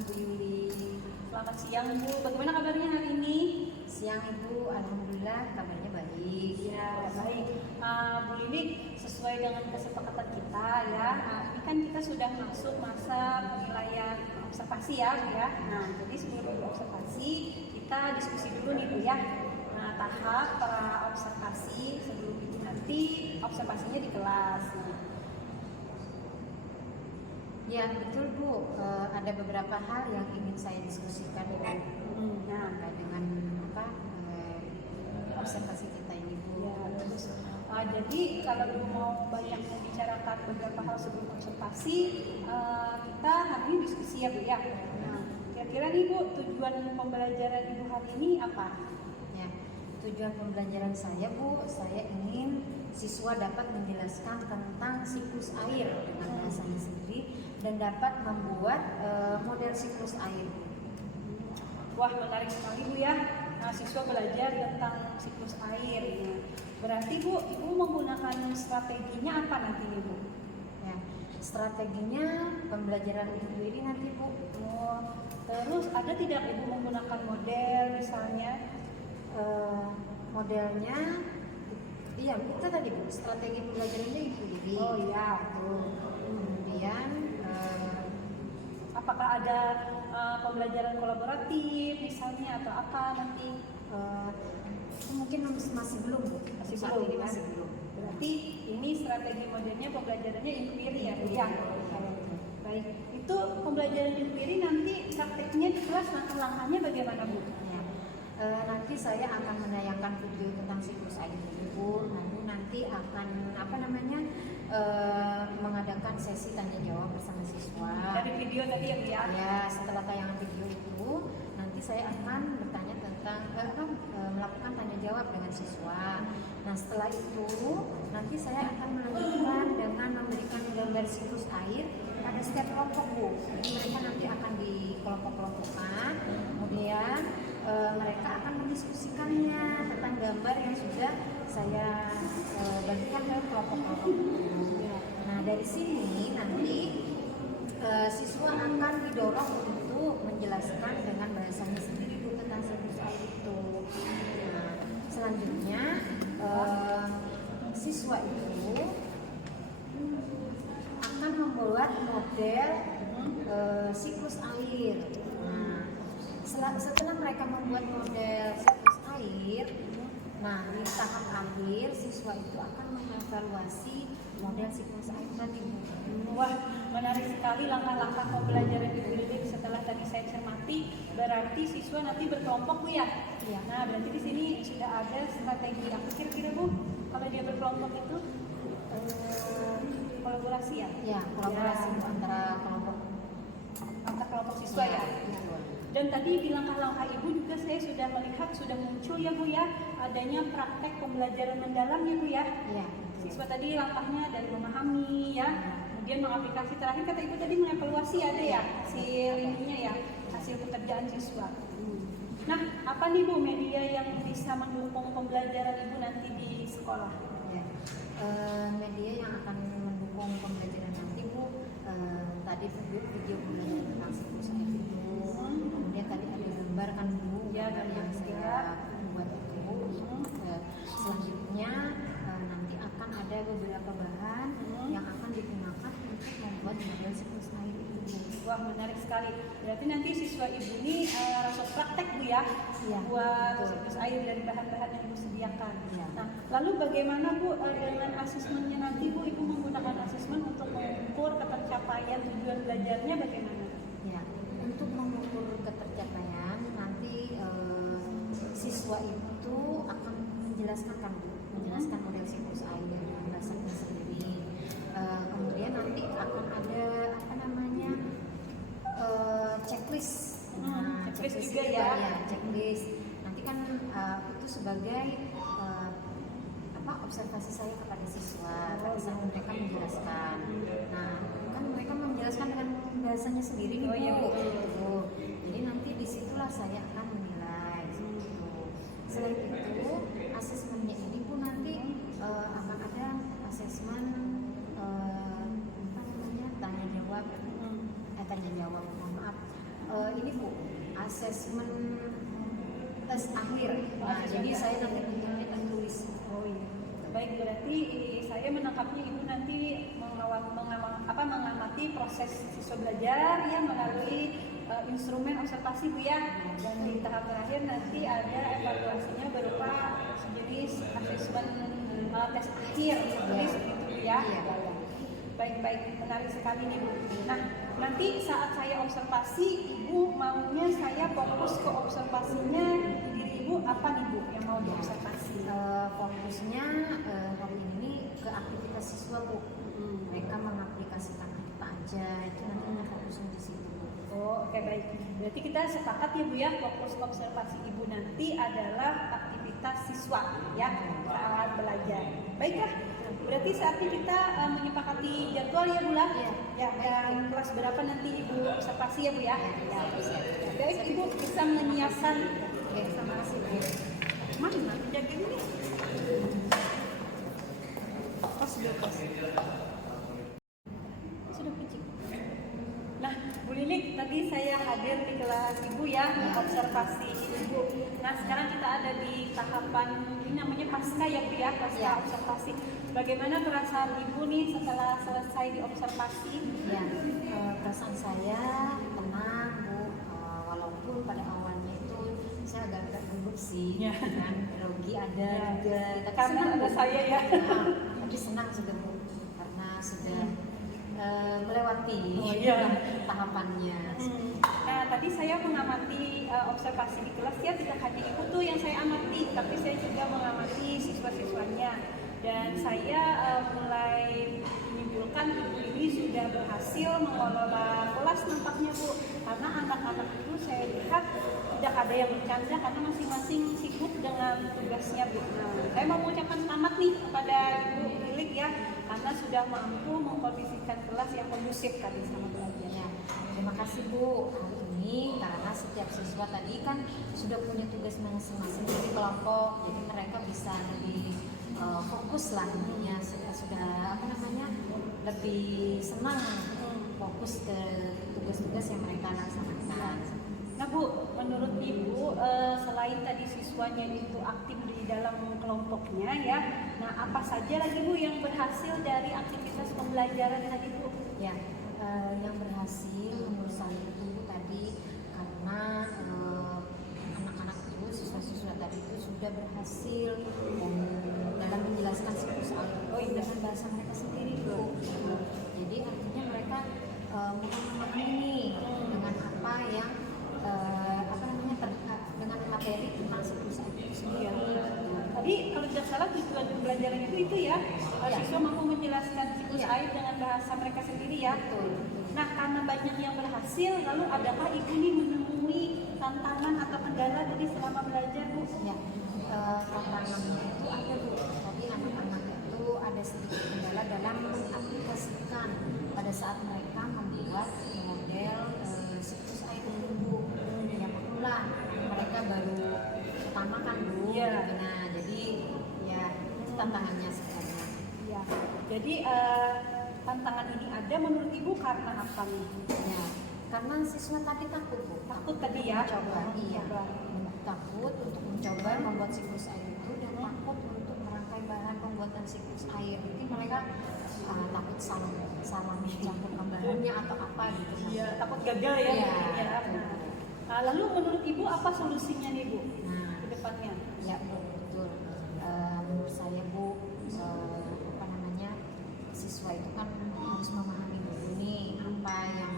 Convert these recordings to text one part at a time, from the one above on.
Bu Yuli. Selamat siang Bu, bagaimana kabarnya hari ini? Siang Ibu, alhamdulillah kabarnya baik. Ya baik, Bu Lili, sesuai dengan kesepakatan kita ya, ini kan kita sudah masuk masa penilaian observasi ya Bu ya. Nah jadi sebelum observasi kita diskusi dulu nih Bu ya. Nah tahap pra observasi sebelum itu nanti observasinya di kelas. Ya betul Bu, ada beberapa hal yang ingin saya diskusikan Ibu. Nah dengan observasi kita ini Bu. Ya, terus, jadi kalau Ibu mau banyak membicarakan beberapa hal sebelum observasi, kita hari ini diskusi ya Bu ya. Nah, kira-kira nih Bu, tujuan pembelajaran Ibu hari ini apa? Ya, tujuan pembelajaran saya Bu, saya ingin siswa dapat menjelaskan tentang siklus air dengan bahasanya sendiri dan dapat membuat model siklus air. Wah, menarik sekali Bu ya. Nah, siswa belajar tentang siklus air. Berarti Bu, Ibu menggunakan strateginya apa nanti nih Bu? Ya, strateginya pembelajaran Ibu ini nanti Bu. Terus ada tidak Ibu menggunakan model misalnya? Modelnya, iya kita tadi Bu, strategi pembelajarannya Ibu diri. Oh iya, betul. Kemudian apakah ada pembelajaran kolaboratif misalnya atau apa nanti? Mungkin masih belum Bu. Masih Saat belum, ini ya? masih belum. Berarti ini strategi modelnya pembelajarannya inquiry ya Bu ya? Baik, itu pembelajaran inquiry nanti prakteknya di kelas langkah-langkahnya bagaimana Bu? Ya. Nanti saya akan menayangkan video tentang siklus air Bu. Nanti akan mengadakan sesi tanya jawab bersama siswa. Dari video tadi ya Bu ya? Ya, setelah tayangan video itu nanti saya akan bertanya tentang melakukan tanya jawab dengan siswa. Nah setelah itu nanti saya akan melanjutkan dengan memberikan gambar siklus air pada setiap kelompok Bu. Jadi mereka nanti akan dikelompok-kelompokkan, kemudian mereka akan mendiskusikannya tentang gambar yang sudah saya bagikan ke kelompok-kelompok. Nah dari sini nanti siswa akan didorong untuk menjelaskan dengan bahasanya sendiri Bu tentang siklus air itu. Nah, selanjutnya siswa itu akan membuat model siklus air. Nah, setelah mereka membuat model siklus air, nah di tahap akhir siswa itu akan mengevaluasi model siklus air tadi. Wah, menarik sekali langkah-langkah pembelajaran Ibu Lili. Setelah tadi saya cermati, berarti siswa nanti berkelompok Bu ya? Iya. Nah, berarti di sini sudah ada strategi apa kira-kira Bu? Kalau dia berkelompok itu kolaborasi ya? Ya, kolaborasi Ya. antara kelompok Antar kelompok siswa ya? Dan tadi di langkah-langkah Ibu juga saya sudah melihat sudah muncul ya Bu ya, adanya praktek pembelajaran mendalam ya Bu ya? Iya. Siswa tadi langkahnya dari memahami ya, kemudian mengaplikasi, terakhir kata Ibu tadi mengevaluasi ada ya hasil ininya ya, hasil pekerjaan siswa. Nah, apa nih Bu media yang bisa mendukung pembelajaran Ibu nanti di sekolah? Ya. Media yang akan mendukung pembelajaran nanti Bu, tadi video pembelajaran tentang siklus air itu, kemudian tadi ada gambar kan Bu, Ya, gambar yang saya buat itu. Selanjutnya nanti akan ada beberapa bahan yang akan digunakan untuk membuat model siklus air itu Bu. Wah, menarik sekali. Berarti nanti siswa Ibu ini langsung praktek Bu ya, Iya, buat betul. siklus air dari bahan-bahan yang Ibu sediakan. Iya. Nah, lalu bagaimana Bu dengan asesmennya nanti Bu? Ibu menggunakan asesmen untuk mengukur ketercapaian tujuan belajarnya bagaimana? Ya, untuk mengukur ketercapaian nanti siswa itu akan menjelaskan model siklus air dengan bahasanya sendiri. Kemudian nanti akan ada checklist. Checklist juga itu ya. Checklist. Nanti kan itu sebagai observasi saya kepada siswa pada saat mereka menjelaskan. Nah, kan mereka menjelaskan dengan bahasanya sendiri nih Bu. Iya, betul. Gitu. Jadi nanti disitulah saya akan menilai gitu. Selain itu, asesmennya ini Bu nanti akan ada asesmen tanya jawab, mohon maaf, ini Bu, asesmen tes akhir. Nah, jadi saya nanti bentuknya tertulis. Oh iya. Baik, berarti saya menangkapnya Ibu nanti mengamati proses siswa belajar ya melalui instrumen observasi Bu ya. Dan di tahap terakhir nanti ada evaluasinya berupa sejenis asesmen tes akhir tertulis gitu ya. Baik, menarik sekali nih Bu. Nah, nanti saat saya observasi, Ibu maunya saya fokus ke observasinya di diri Ibu apa nih Bu yang mau diobservasi? Fokusnya hari ini ke aktivitas siswa Bu. Mereka mengaplikasikan apa aja, itu nanti fokusnya di situ. Oh, oke, baik. Berarti kita sepakat ya Bu ya, fokus observasi Ibu nanti adalah aktivitas siswa ya saat belajar. Baiklah. Berarti saatnya kita menyepakati jadwal ya Bu lah. Ya, dan kelas berapa nanti Ibu observasi ya Bu ya? Ya. Baik, Ibu bisa menyiapkan. Oke, terima kasih Bu. Mana penjaga ini? Sudah kucing. Nah, Bu Lilik, tadi saya hadir di kelas Ibu ya, observasi Ibu. Nah, sekarang kita ada di tahapan ini namanya pasca ya Bu ya, pasca observasi. Bagaimana perasaan Ibu nih setelah selesai diobservasi? Ya, perasaan saya tenang Bu, walaupun pada awalnya itu saya agak gugup sih, kan grogi ada juga, tapi karena senang ada Bu. saya ya. Tapi senang sudah Bu, karena sudah melewati tahapannya. Nah, tadi saya mengamati observasi di kelas ya, tidak hanya Ibu tuh yang saya amati, tapi saya juga mengamati siswa-siswanya. Dan saya mulai menyimpulkan Ibu ini sudah berhasil mengelola kelas nampaknya Bu, karena anak-anak itu saya lihat tidak ada yang bercanda karena masing-masing sibuk dengan tugasnya Bu. Nah, saya mau mengucapkan selamat nih kepada Ibu Lilik ya, karena sudah mampu mengkondisikan kelas yang kondusif tadi sama belajarnya. Terima kasih Bu. Hari ini karena setiap siswa tadi kan sudah punya tugas masing-masing di kelompok, jadi mereka bisa lebih fokus lah intinya, sudah lebih senang fokus ke tugas-tugas yang mereka laksanakan. Nah Bu, menurut Ibu selain tadi siswanya itu aktif di dalam kelompoknya ya, nah apa saja lagi Bu yang berhasil dari aktivitas pembelajaran tadi Bu? Ya, yang berhasil menurut saya itu tadi karena anak-anak itu, siswa-siswa tadi itu sudah berhasil dalam menjelaskan siklus air dengan bahasa mereka sendiri Bu. Jadi artinya mereka memahami dengan apa yang dengan materi tentang siklus air itu sendiri. Tadi kalau tidak salah tujuan pembelajaran itu ya, siswa mampu menjelaskan siklus air dengan bahasa mereka sendiri ya. Nah, karena banyak yang berhasil, lalu adakah Ibu nih menemui tantangan atau kendala tadi selama belajar Bu? Ya, tantangannya itu ada Bu. Tadi anak-anak itu ada sedikit kendala dalam mengaplikasikan pada saat mereka membuat model siklus air itu Bu. Ya, pula mereka baru pertama kan Bu. Nah, jadi ya itu tantangannya sebenarnya. Ya, jadi tantangan ini ada menurut Ibu karena apa nih? Ya, karena siswa tadi takut Bu. Takut tadi ya? Mencoba, takut untuk mencoba membuat siklus air itu dan takut untuk merangkai bahan pembuatan siklus air. Jadi mereka takut salah mencampurkan bahannya atau apa gitu. Iya, takut gagal ya. Iya. Nah, lalu menurut Ibu apa solusinya nih Bu? Nah, ke depannya? Ya Bu, betul. Menurut saya Bu, siswa itu kan harus memahami dulu nih apa yang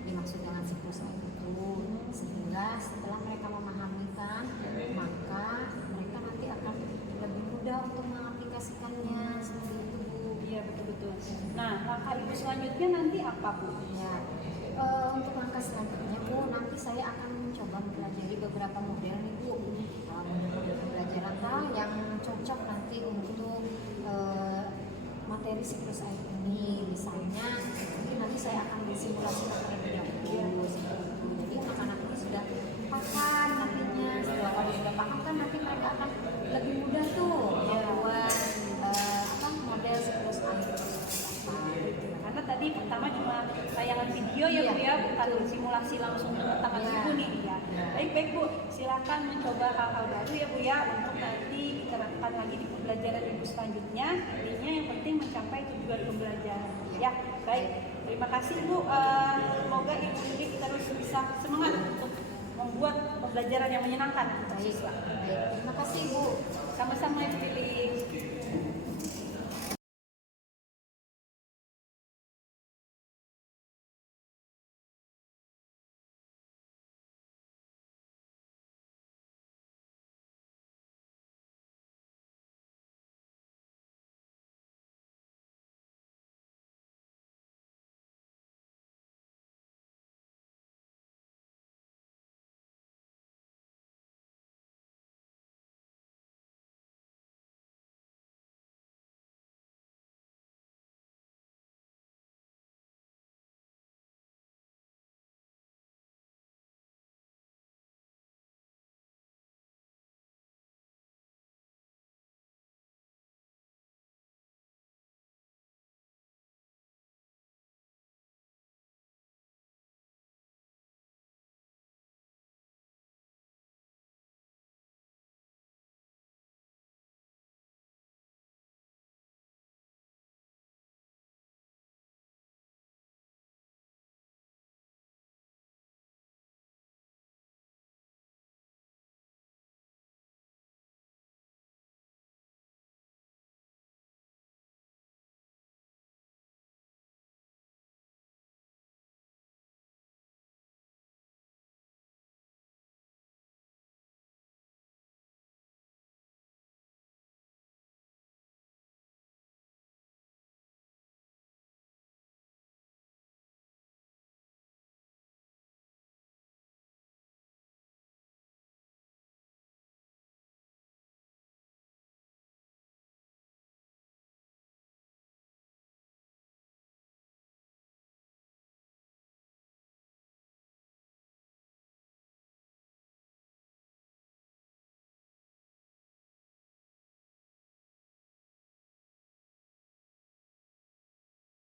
dimaksud dengan siklus air itu, sehingga setelah mereka memahami kan, maka mereka nanti akan lebih mudah untuk mengaplikasikannya seperti itu Bu. Iya, betul-betul. Nah, langkah Ibu selanjutnya nanti apa Bu? Ya, untuk langkah selanjutnya Bu, nanti saya akan mencoba mempelajari beberapa model nih Bu, model pembelajaran yang cocok nanti untuk materi siklus air ini. Misalnya mungkin nanti saya akan bersimulasi terlebih dahulu seperti itu. Jadi anak-anak ini sudah paham nantinya, setelah pada sudah paham kan nanti mereka akan lebih mudah tuh membuat model siklus air. Karena tadi pertama cuma tayangan video ya Bu Iya, ya, bukan betul. simulasi langsung tangan Iya. Ibu nih ya. Iya. Baik Bu, silakan mencoba hal-hal baru ya Bu ya untuk nanti diterapkan lagi di pembelajaran Ibu selanjutnya. Intinya yang penting mencapai tujuan pembelajaran ya. Baik, terima kasih Bu. Semoga Ibu ini terus bisa semangat untuk membuat pembelajaran yang menyenangkan untuk Baik, siswa. baik. Terima kasih Bu. Sama-sama Ibu Lili.